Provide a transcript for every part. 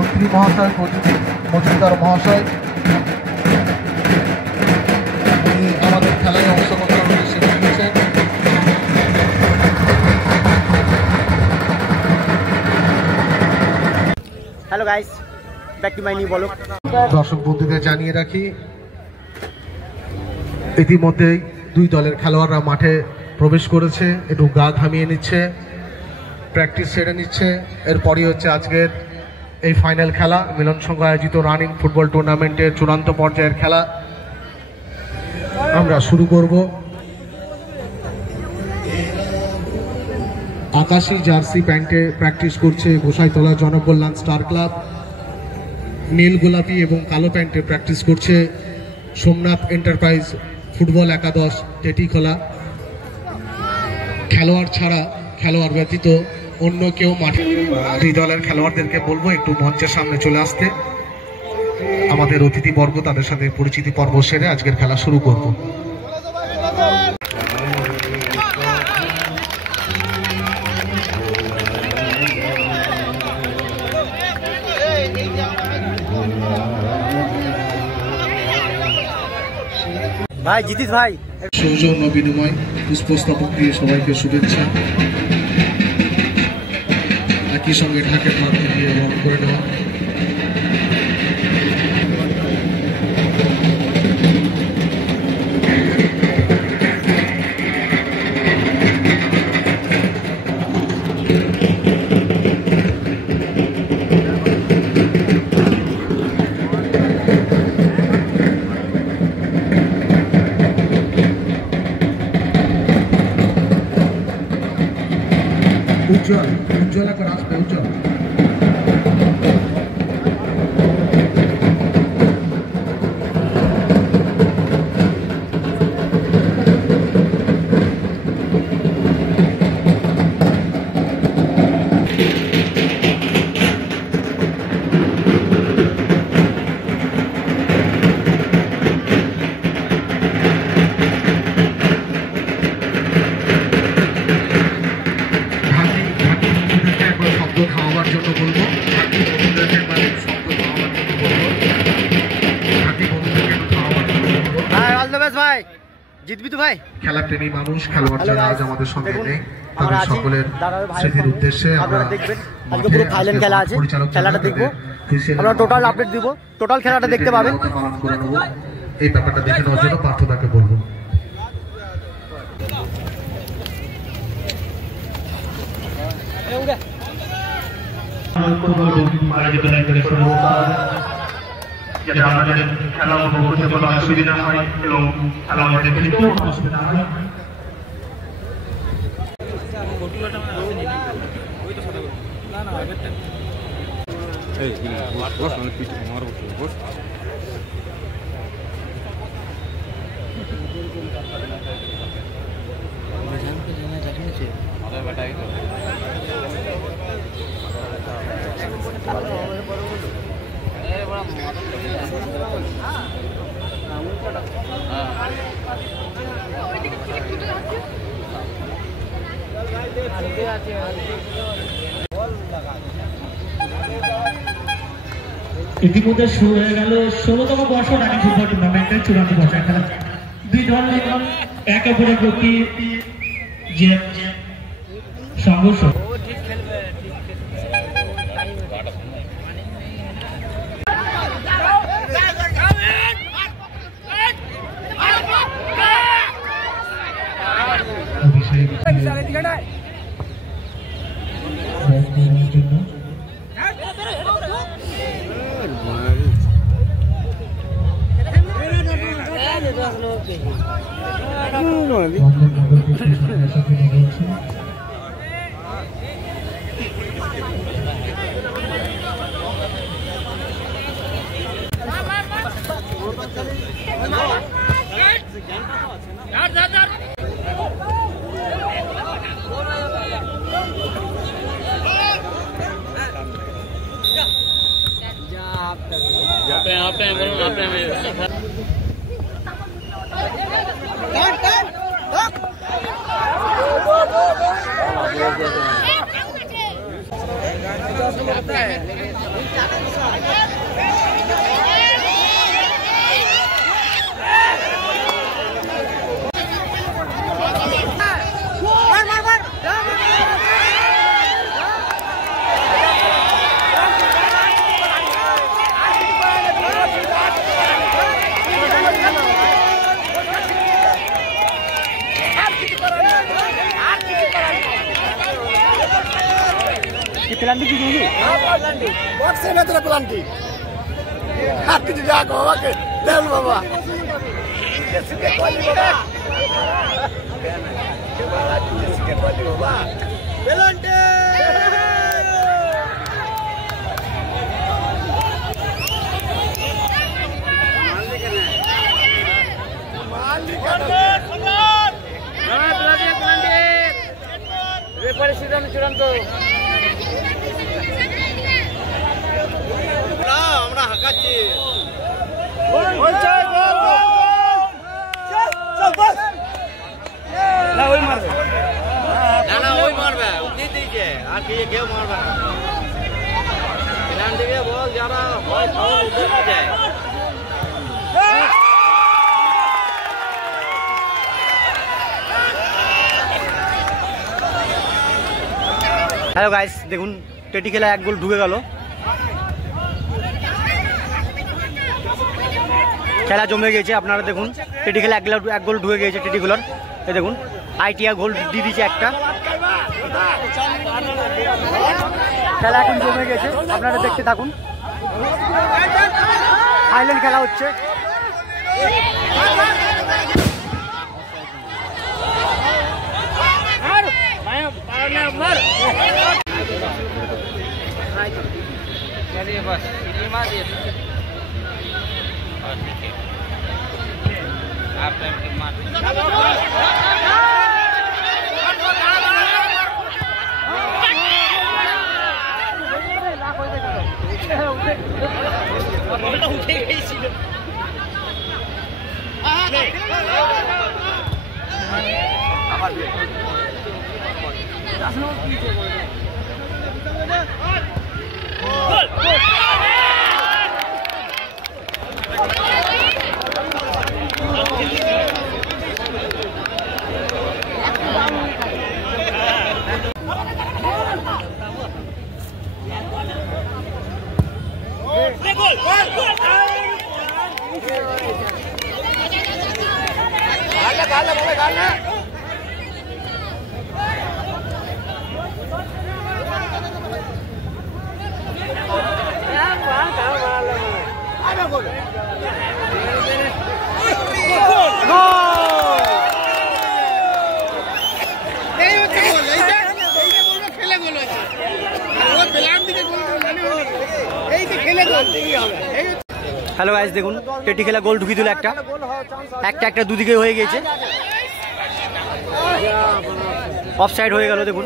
मंत्री महाशय मजुमदार महाशय खेलाय अंशग्रहण hello guys back to my new blog. दर्शक बंधुদের জানিয়ে রাখি ইতিমধ্যে দুই দলের খেলোয়াড়রা মাঠে প্রবেশ করেছে, একটু গা ঘামিয়ে নিচ্ছে, প্র্যাকটিস সেরে নিচ্ছে। এরপরই হচ্ছে আজকের এই ফাইনাল খেলা, মিলন সংঘ আয়োজিত রানিং ফুটবল টুর্নামেন্টের চূড়ান্ত পর্যায়ের খেলা আমরা শুরু করব। আকাশী জার্সি প্যান্টে প্র্যাকটিস করছে গোসাইতলা জনকল্যাণ স্টার ক্লাব, নীল গোলাপি এবং কালো প্যান্টে প্র্যাকটিস করছে সোমনাথ এন্টারপ্রাইজ ফুটবল একাদশ টেটিখোলা। খেলোয়াড় ছাড়া, খেলোয়াড় ব্যতীত অন্য কেউ মাঠে। দুই দলের খেলোয়াড়দেরকে বলবো একটু মঞ্চের সামনে চলে আসতে। আমাদের অতিথিবর্গ তাদের সাথে পরিচিতি পর্ব সেরে আজকের খেলা শুরু করব। ভাই জিতিস ভাই সৌজন্য বিনিময় পুষ্পস্তবক দিয়ে সবাইকে শুভেচ্ছা, একই সঙ্গে ঢাকের মাধ্যমে দিয়ে বরণ করে নেওয়া। উজ্জ্বল উজ্জ্বলা করে আসবে উজ্জ্বল। জিতবি তো ভাই। খেলা প্রেমী মানুষ, খেলোয়াড় যারা আজ আমাদের সঙ্গে নেই তাদের সকলের স্মৃতির উদ্দেশ্যে আমরা দেখবেন আজকে পুরো ফাইনাল খেলা আছে, খেলাটা দেখবো আমরা, টোটাল আপডেট দিব, টোটাল খেলাটা দেখতে পাবেন। এই ব্যাপারটা দেখে নেওয়ার জন্য পার্থদাকে বলবো। যাতে আমাদের খেলা উপভোগ করতে কোনো অসুবিধা হয় এবং খেলা আমাদের খেলতেও কোনো অসুবিধা হয়। ইতিমধ্যে শুরু হয়ে গেল 16তম বর্ষ রানিং ফুটবল টুর্নামেন্টের চূড়ান্ত পর্যায়ের খেলা। দুই দল একে অপরের প্রতি যে সংঘর্ষ प्लांटी की जोड़ी बॉक्स में तेरा प्लांटी हाथ की जा को ओके ले लो बाबा इसके क्वालिटी बाबा इसके क्वालिटी बाबा प्लांटी मालिक सम्राट नया प्लांटी रेफारी সিদ্ধান্ত চূড়ান্ত আমরা হাঁকাচ্ছি না ওই মারবে না ওই মারবে দিয়ে দিয়েছে আর কি কেউ মারবে না এখান থেকে বল যারা হয় যায় হ্যালো গাইস, দেখুন টেটি খেলা এক গোল ঢুকে গেল। খেলা জমে গেছে, আপনারা দেখুন টেটি খেলা এক গোল ঢুকে গেছে টেটিগুলোর। এই দেখুন আইটিআই গোল দিয়ে দিয়েছে একটা। খেলা এখন জমে গেছে, আপনারা দেখতে থাকুন। ফাইনাল খেলা হচ্ছে। चलिए बस मार दिए आप मार उठे गई ছিল আমার হ্যালো গাইস, দেখুন টেটি খেলা গোল ঢুকিয়ে দিল একটা দুদিকে হয়ে গেছে, অফসাইড হয়ে গেল। দেখুন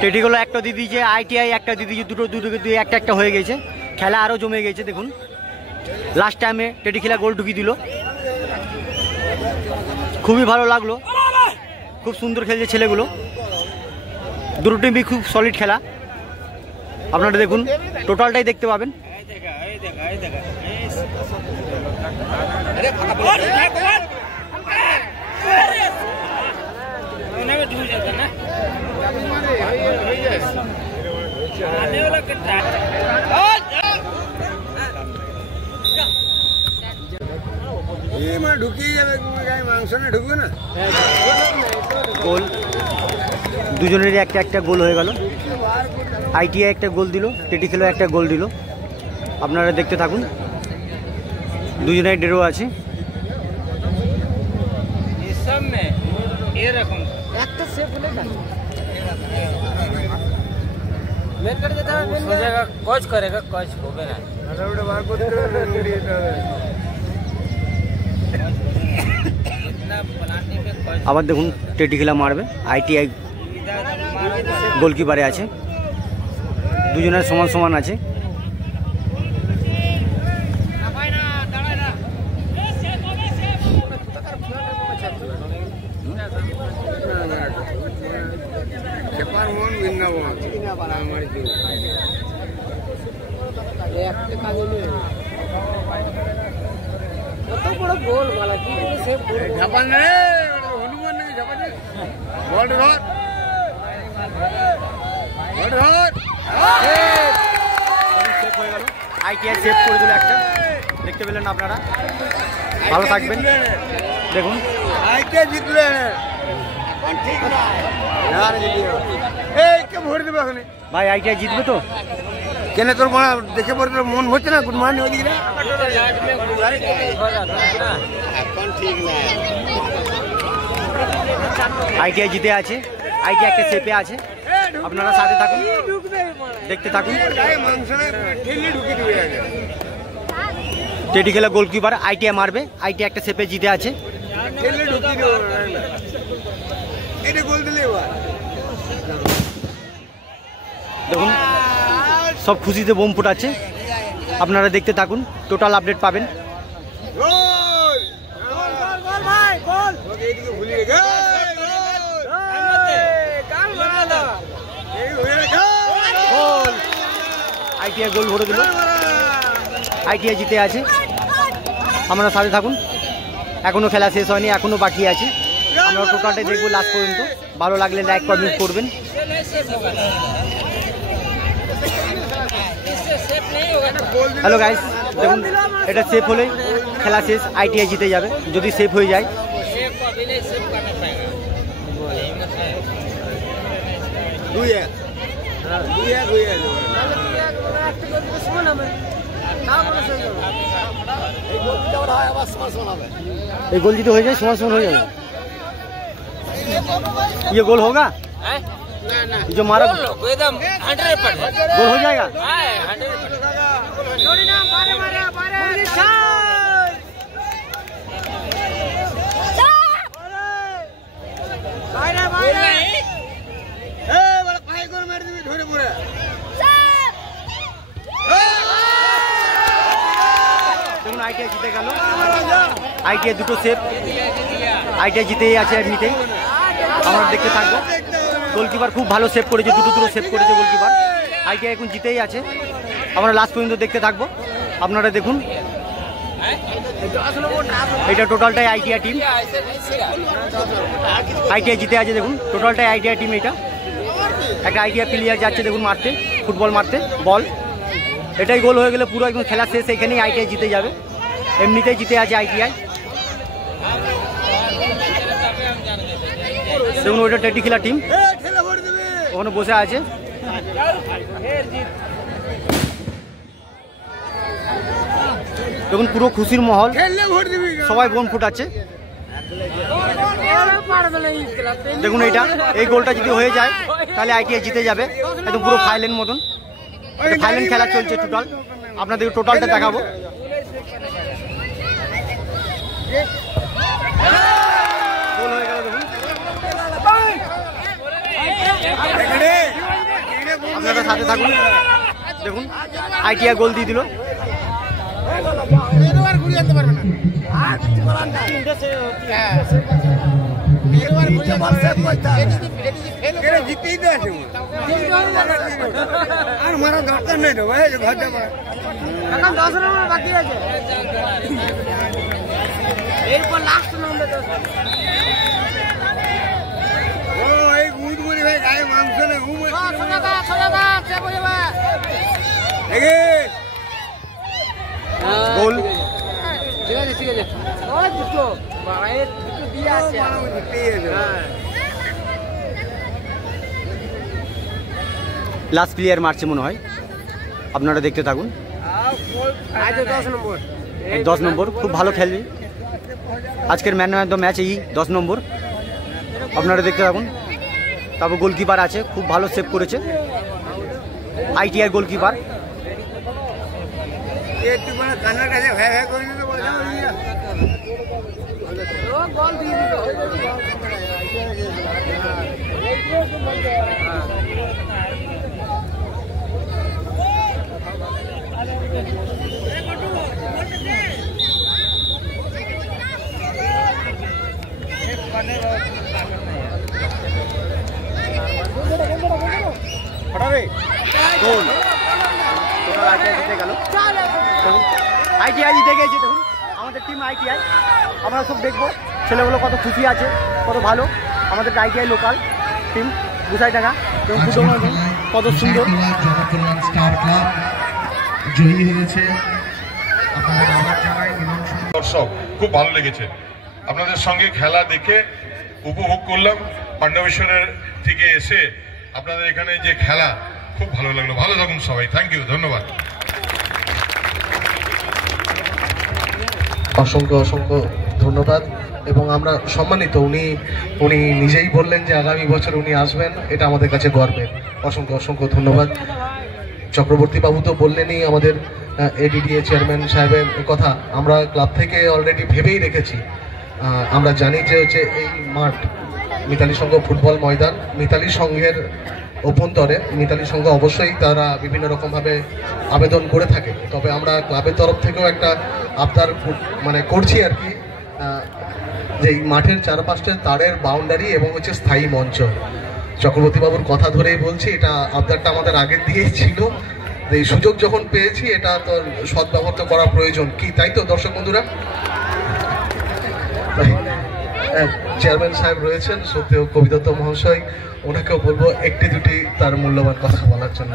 টেটি গুলো একটা দিয়ে দিয়েছে, আইটিআই একটা দিয়ে দিয়েছে, দুটো দিয়ে একটা হয়ে গেছে। খেলা আরো জমে গেছে। দেখুন লাস্ট টাইমে টেটি খেলা গোল ঢুকিয়ে দিল, খুবই ভালো লাগলো। খুব সুন্দর খেলছে ছেলেগুলো, দুটো টিমই খুব সলিড খেলা। আপনারা দেখুন টোটালটাই দেখতে পাবেন। গোল দুজনেরই একটা গোল হয়ে গেল। আইটিআই একটা গোল দিল, টেটি খেলা একটা গোল দিল। আপনারা দেখতে থাকুন। দুজনের ড্র আছে। আবার দেখুন টেটি খেলা মারবে, ITI গোলকিপারে আছে, দুজনের সমান সমান আছে। ITI সেভ করে দিল একটা, দেখতে পেলেন আপনারা। ভালো থাকবেন। দেখুন ভাই ITI জিতবে তো? কেন তোর মা দেখে পরে তোর মন হচ্ছে না? গুড মর্নিং ওদিকে ITI জিতে আছে, ITI একটা সেপে আছে। আপনারা সাথে থাকুন, দেখতে থাকুন। টেটি খেলা গোলকিপার ITI মারবে, ITI একটা সেপে জিতে আছে। দেখুন সব খুশিতে বোম ফুটাচ্ছে, আপনারা দেখতে থাকুন, টোটাল আপডেট পাবেন। ITI গোল ভরে দিল, ITI জিতে আছে। আপনারা সাথে থাকুন, এখনো খেলা শেষ হয়নি, এখনো বাকি আছে। আমরা টোটালটাই দেখবো লাস্ট পর্যন্ত। ভালো লাগলে লাইক কমেন্ট করবেন। হ্যালো গাইস, দেখুন এটা সেফ হলে খেলা শেষ, ITI জিতে যাবে। যদি সেফ হয়ে যায় এই গোল জিতে হয়ে যায়, সমান সমান হয়ে যাবে। ये गोल होगा? जो मारा एकदम 100% गोल हो जाएगा। দেখুন ITI জিতে গেল, ITI দুটো সেভ, ITI জিতেই আছে এমনিতেই। আমরা দেখতে থাকবো। গোলকিপার খুব ভালো সেভ করেছে, দুটো সেভ করেছে গোলকিপার। ITI এখন জিতেই আছে, আমরা লাস্ট পর্যন্ত দেখতে থাকবো। আপনারা দেখুন এটা টোটালটাই ITI টিম, ITI জিতে আছে। দেখুন টোটালটাই ITI টিম। এটা একটা ITI প্লেয়ার যাচ্ছে দেখুন মারতে, ফুটবল মারতে বল। এটাই গোল হয়ে গেলে পুরো একদম খেলা শেষ, এখানেই ITI জিতে যাবে। এমনিতেই জিতে আছে ITI। দেখুন ওইটা টেটি খেলা টিম ওখানে বসে আছে। দেখুন পুরো খুশির মহল, সবাই বোম ফুটাচ্ছে। দেখুন এইটা, এই গোলটা যদি হয়ে যায় তাহলে ITI জিতে যাবে, একদম পুরো ফাইনালের মতন। ফাইনাল খেলা চলছে টোটাল, আপনাদের টোটালটা দেখাবো। গোল হয়ে গেল দেখুন, আপনারা সাথে থাকুন। দেখুন ITI গোল দিয়ে দিল। এরপর লাস্ট নম্বর গায়ে মাংস নেই গোল ঠিক আছে ঠিক আছে লাস্ট প্লেয়ার মারছে মনে হয়, আপনারা দেখতে থাকুন। 10 নম্বর 10 নম্বর, খুব ভালো খেলে। আজকের ম্যান অফ দ্য ম্যাচ এই 10 নম্বর, আপনারা দেখতে থাকুন। তারপর গোলকিপার আছে, খুব ভালো সেভ করেছে, ITI গোলকিপার। ITI জিতে গেছে, দেখুন আমাদের টিম ITI। আমরা সব দেখবো ছেলেগুলো কত খুশি আছে, কত ভালো। আমাদের ITI লোকাল টিম গুসাইডাঙ্গা, কত সুন্দর জয়ী হয়েছে। দর্শক খুব ভালো লেগেছে, আপনাদের সঙ্গে খেলা দেখে উপভোগ করলাম। পাণ্ডবেশ্বরের থেকে এসে আপনাদের এখানে যে খেলা, খুব ভালো লাগলো। ভালো থাকুন সবাই, থ্যাংক ইউ, ধন্যবাদ। অসংখ্য অসংখ্য ধন্যবাদ। এবং আমরা সম্মানিত, উনি নিজেই বললেন যে আগামী বছর উনি আসবেন, এটা আমাদের কাছে গর্বের। অসংখ্য অসংখ্য ধন্যবাদ। চক্রবর্তী বাবু তো বললেনই আমাদের ADDA চেয়ারম্যান সাহেবের কথা, আমরা ক্লাব থেকে অলরেডি ভেবেই রেখেছি। আমরা জানি যে হচ্ছে এই মাঠ মিতালি সংঘ ফুটবল ময়দান, মিতালি সংঘের অভ্যন্তরে মিতালি সংঘ অবশ্যই তারা বিভিন্ন রকমভাবে আবেদন করে থাকে। তবে আমরা ক্লাবের তরফ থেকেও একটা আবদার মানে করছি আর কি, যে এই মাঠের চারপাশে তারের বাউন্ডারি এবং হচ্ছে স্থায়ী মঞ্চ। চক্রবর্তী বাবুর কথা ধরেই বলছি, এটা আবদারটা আমাদের আগের দিয়েই ছিল। এই সুযোগ যখন পেয়েছি, এটা তো সদ্ব্যবহার করা প্রয়োজন, কি তাই তো দর্শক বন্ধুরা? চেয়ারম্যান সাহেব রয়েছেন সত্যি কবিদত্ত মহাশয়, ওনাকেও বলবো একটি দুটি তার মূল্যবান কথা বলার জন্য।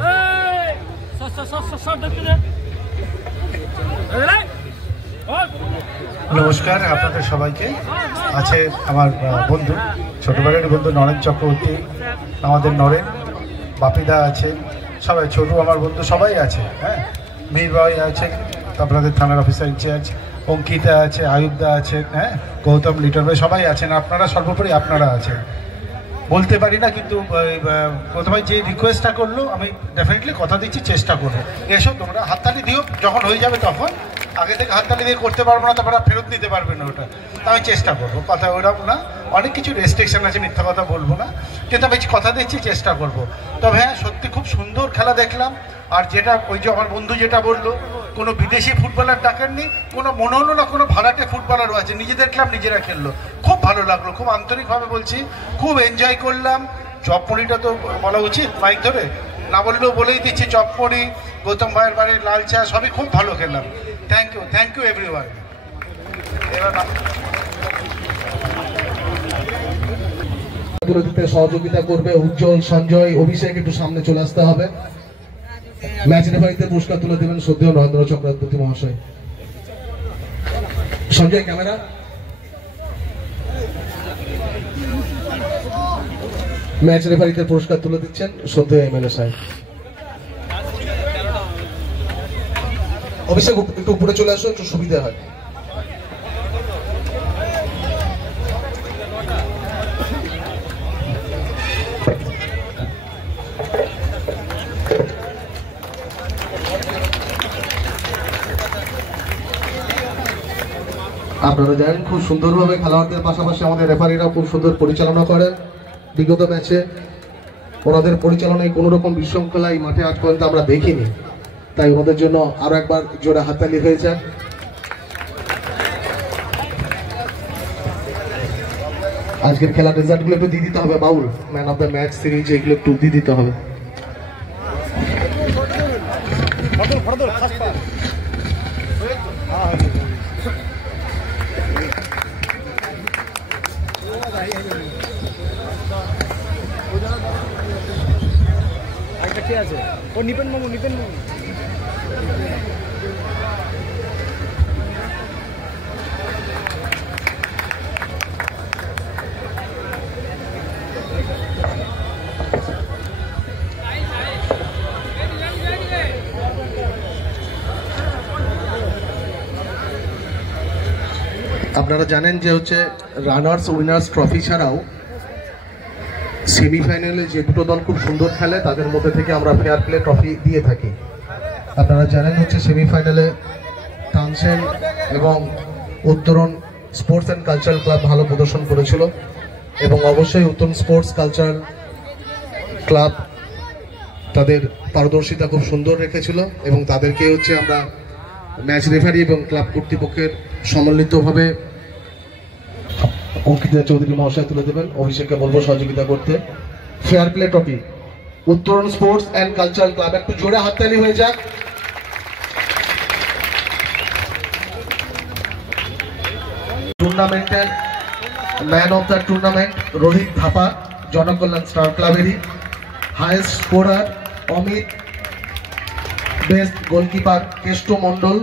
নমস্কার আপনাদের সবাইকে। আছে আমার বন্ধু, ছোটবেলার বন্ধু নরেন চক্রবর্তী, আমাদের নরেন বাপিদা আছে, সবাই ছোটু আমার বন্ধু সবাই আছে। হ্যাঁ, মিহির ভাই আছে, আপনাদের থানার অফিসার ইনচার্জ অঙ্কিতা আছে, আয়ুবদা আছেন, হ্যাঁ গৌতম লিটন ভাই সবাই আছেন। আপনারা সর্বোপরি আপনারা আছেন, বলতে পারি না, কিন্তু প্রথমে যে রিকোয়েস্টটা করলো আমি ডেফিনেটলি কথা দিচ্ছি, চেষ্টা করবো। এসো তোমরা হাততালি দিও, যখন হয়ে যাবে তখন। আগে থেকে হাততালি দিয়ে করতে পারবো না, তারপরে ফেরত দিতে পারবে না ওটা। তা আমি চেষ্টা করবো, কথা ওরকম না, অনেক কিছু রেস্ট্রিকশন আছে, মিথ্যা কথা বলবো না, কিন্তু আমি কথা দিচ্ছি, চেষ্টা করবো। তবে হ্যাঁ, সত্যি খুব সুন্দর খেলা দেখলাম। আর যেটা ওই যে আমার বন্ধু যেটা বললো, কোনো বিদেশি ফুটবলার ডাকেননি, কোনো মনে হলো না কোনো ভাড়াটে ফুটবলারও আছে, নিজেদের ক্লাব নিজেরা খেললো, খুব ভালো লাগলো, খুব আন্তরিকভাবে বলছি, খুব এনজয় করলাম। চপমড়িটা তো বলা উচিত মাইক ধরে, না বললেও বলেই দিচ্ছি, চপমড়ি, গৌতম ভাইয়ের বাড়ির লাল চা সবই খুব ভালো খেললাম। Thank you everyone. এবার সহযোগিতা করবে উজ্জ্বল, সঞ্জয়, অভিষেক, একটু সামনে চলে আসতে হবে। ম্যাচ রেফারিতে পুরস্কার তুলে দেবেন শ্রদ্ধেয় নরেন্দ্র চক্রবর্তী মহাশয়। সঞ্জয় ক্যামেরা। ম্যাচ রেফারিতে পুরস্কার তুলে দিচ্ছেন শ্রদ্ধেয় MLA সাহেব। অভিষেক একটু উপরে চলে আসো, একটু সুবিধা হয়। আপনারা জানেন খুব সুন্দরভাবে খেলোয়াড়দের পাশাপাশি আমাদের রেফারিরা খুব সুন্দর পরিচালনা করেন। বিগত ম্যাচে ওনাদের পরিচালনায় কোনো রকম বিশৃঙ্খলা এই মাঠে আজ পর্যন্ত আমরা দেখিনি, তাই ওনাদের জন্য আরো একবার জোরে হাততালি হয়েছে। আজকের খেলার রেজাল্টগুলো একটু দিয়ে দিতে হবে, বাউল man of the match series এগুলো একটু দিয়ে দিতে হবে। আছে ও নিপেন মামু আপনারা জানেন যে হচ্ছে রানার্স উইনার্স ট্রফি ছাড়াও সেমিফাইনালে যে দুটো দল খুব সুন্দর খেলে তাদের মধ্যে থেকে আমরা ফেয়ার প্লে ট্রফি দিয়ে থাকি। আপনারা জানেন হচ্ছে সেমিফাইনালে তানসেন এবং উত্তরণ স্পোর্টস অ্যান্ড কালচারাল ক্লাব ভালো প্রদর্শন করেছিল এবং অবশ্যই উত্তরণ স্পোর্টস কালচারাল ক্লাব তাদের পারদর্শিতা খুব সুন্দর রেখেছিল এবং তাদেরকে হচ্ছে আমরা ম্যাচ রেফারি এবং ক্লাব কর্তৃপক্ষের সম্মিলিতভাবে অঙ্কিতা চৌধুরী মহাশয় তুলে দেবেন। অভিষেককে বলবো সহযোগিতা করতে। Fair play trophy Uttaran sports and cultural club, একটু জোরে হাততালি হয়ে যাক। টুর্নামেন্টের man of the tournament Rohit Thapa, Janakalyan star ক্লাবেরই। Highest scorer Amit. Best goalkeeper Keshto Mondal,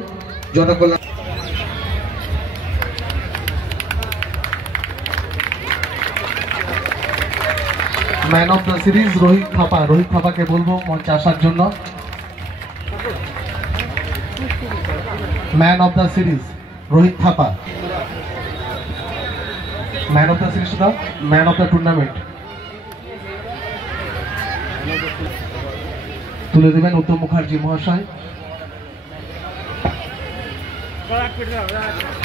Janakalyan. Man of the series Rohit Thapa. Rohit থাপাকে বলবো মঞ্চে আসার জন্য। Man of the series Rohit Thapa. Man of the series দা ম্যান অফ দ্য টুর্নামেন্ট তুলে দেবেন উত্তম মুখার্জি মহাশয়।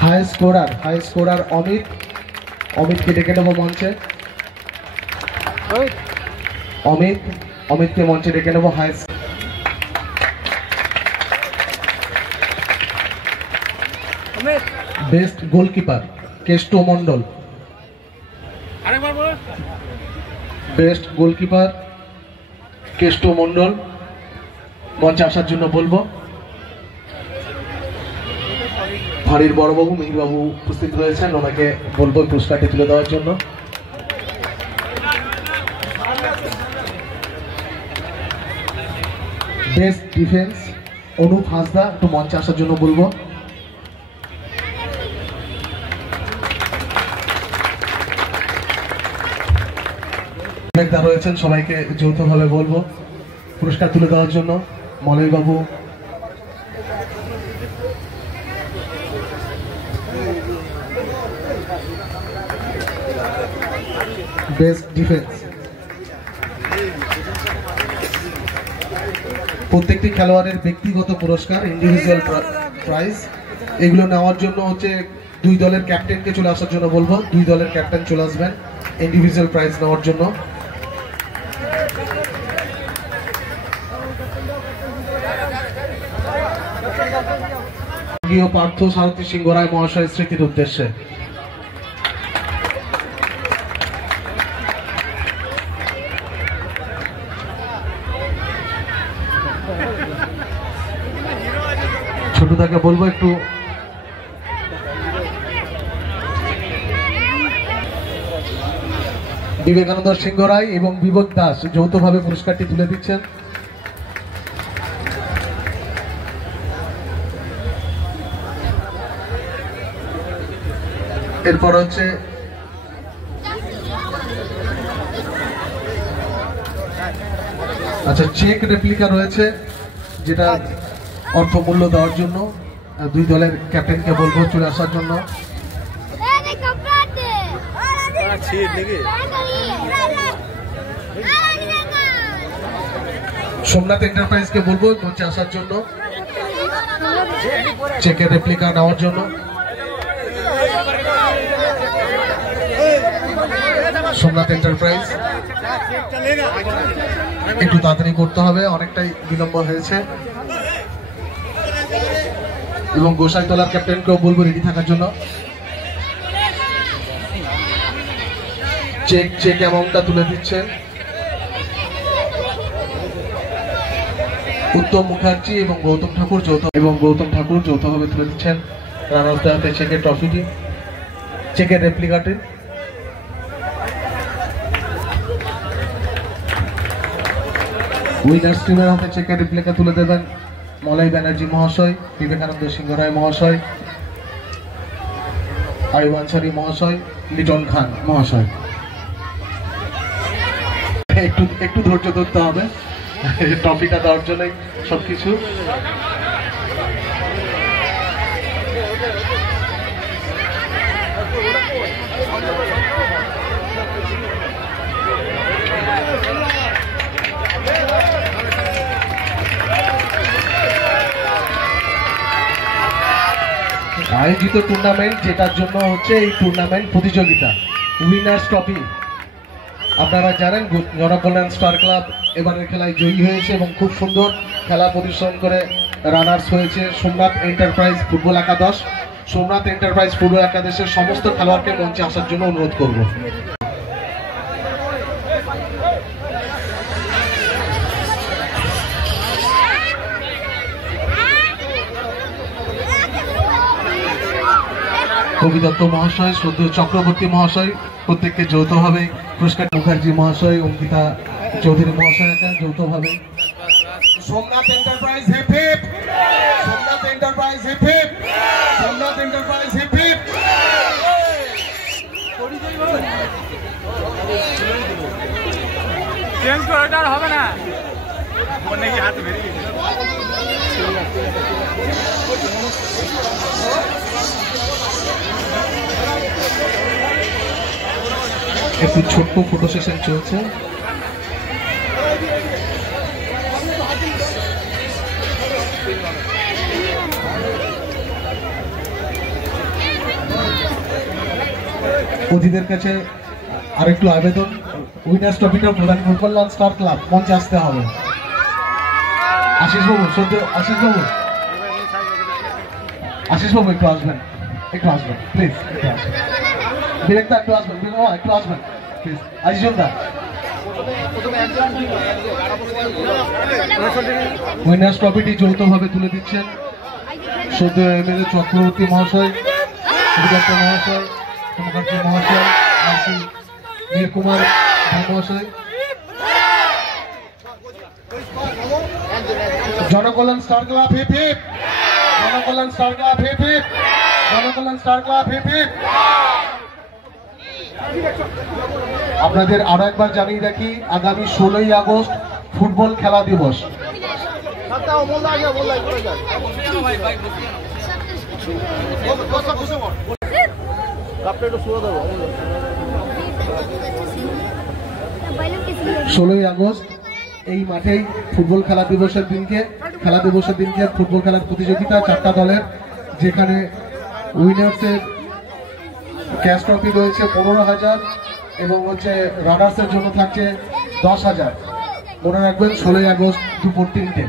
High scorer Amit. অমিতকে ডেকে নেবো মঞ্চে। অমিতকে মঞ্চে ডেকে নেবো। Best goalkeeper Keshto Mondal. Best goalkeeper Keshto Mondal মঞ্চে আসার জন্য বলবো। ভারীর বড়বাবু মিহিরবাবু উপস্থিত রয়েছেন, ওনাকে বলবো পুরস্কারটি তুলে দেওয়ার জন্য। বেস্ট ডিফেন্স অনুপ হাসদা, একটু মঞ্চে আসার জন্য বলবো। রয়েছেন, সবাইকে যৌথভাবে বলবো পুরস্কার তুলে দেওয়ার জন্য। মলয় বাবু, বেস্ট ডিফেন্স। প্রত্যেকটি খেলোয়াড়ের ব্যক্তিগত পুরস্কার, ইন্ডিভিজুয়াল প্রাইজ, এগুলো নেওয়ার জন্য হচ্ছে দুই দলের ক্যাপ্টেনকে চলে আসার জন্য বলবো। দুই দলের ক্যাপ্টেন চলে আসবেন ইন্ডিভিজুয়াল প্রাইজ নেওয়ার জন্য। পার্থ সারথী সিংহ রায় মহাশয় স্মৃতির উদ্দেশ্যে। ছোটদাকে বলবো একটু বিবেকানন্দ সিংহ রায় এবং বিবেক দাস যৌথভাবে পুরস্কারটি তুলে দিচ্ছেন। এরপর হচ্ছে আচ্ছা চেক রেপ্লিকা রয়েছে, যেটা অর্থমূল্য দেওয়ার জন্য দুই দলের ক্যাপ্টেনকে বলবো চলে আসার জন্য। সোমনাথ এন্টারপ্রাইজকে বলবো মঞ্চে আসার জন্য চেকের রেপ্লিকা নেওয়ার জন্য। সোমনাথ এন্টারপ্রাইজ একটু তাড়াতাড়ি করতে হবে, অনেকটাই বিলম্ব হয়েছে। এবং গোসাইতলার ক্যাপ্টেনকেও বলবো রেডি থাকার জন্য। চেক অ্যামাউন্টটা তুলে দিচ্ছেন উত্তম মুখার্জি এবং গৌতম ঠাকুর যৌথভাবে তুলে দিচ্ছেন রানার্সদের হাতে চেকের ট্রফিটি, চেকের রেপ্লিকাটি। উইনার্স টিমের হাতে চেকের রেপ্লিকা তুলে দেবেন মলয় ব্যানার্জি মহাশয়, বিবেকানন্দ সিংহ রায় মহাশয়, আয়ুব আনসারি মহাশয়, লিটন খান মহাশয়। একটু ধৈর্য ধরতে হবে, ট্রফিটা দেওয়ার জন্যই সবকিছু। আয়োজিত টুর্নামেন্ট, যেটার জন্য হচ্ছে এই টুর্নামেন্ট প্রতিযোগিতা উইনার্স ট্রফি। আপনারা জানেন জনকল্যাণ স্টার ক্লাব এবারের খেলায় জয়ী হয়েছে এবং খুব সুন্দর খেলা প্রদর্শন করে রানার্স হয়েছে সোমনাথ এন্টারপ্রাইজ ফুটবল একাদশ। সোমনাথ এন্টারপ্রাইজ ফুটবল একাদশের সমস্ত খেলোয়াড়কে মঞ্চে আসার জন্য অনুরোধ করব। কবি দত্ত মহাশয়, শ্রদ্ধেয় চক্রবর্তী মহাশয় প্রত্যেককে যৌথভাবে পুরস্কার, মুখার্জি মহাশয়, অঙ্কিতা চৌধুরী মহাশয়কে যৌথভাবে। Somnath enterprise hip hip, Somnath enterprise hip hip, Somnath enterprise hip hip. Change করাটা আর হবে না, নাকি হাতে বেরিয়ে একটু ছোট্ট ফটো সেশন চলছে। অতিথিদের কাছে আরেকটু আবেদন, উইনার্স ট্রফিটা প্রদান জনকল্যাণ স্টার ক্লাব মঞ্চে আসতে হবে। আশিস বাবু, সদ্য আশিস বাবু, আশিস বাবু একটু আসবেন, একটু আসবেন প্লিজ, একটু আসবেন। বিরেকদা একটু আসবেন, একটু আসবেন প্লিজ। আশিস দা, উইনার্স ট্রফিটি যৌথভাবে তুলে দিচ্ছেন সদ্য এমএলএ চক্রবর্তী মহাশয়, সুবিদত্ত মহাশয়, মুখার্জি মহাশয়, আরসি নীল কুমার মহাশয়। Janakalyan star club hip hip, Janakalyan star club hip hip, Janakalyan star club hip hip. আপনাদের আরো একবার জানিয়ে রাখি, আগামী 16ই আগস্ট ফুটবল খেলা দিবস। ষোলোই আগস্ট এই মাঠেই ফুটবল খেলা দিবসের দিনকে ফুটবল খেলার প্রতিযোগিতা 4টা দলের, যেখানে উইনার্সের ক্যাশ ট্রফি রয়েছে 15,000 এবং হচ্ছে রানার্সের জন্য থাকছে 10,000। মনে রাখবেন 16ই আগস্ট দুপুর 3টে।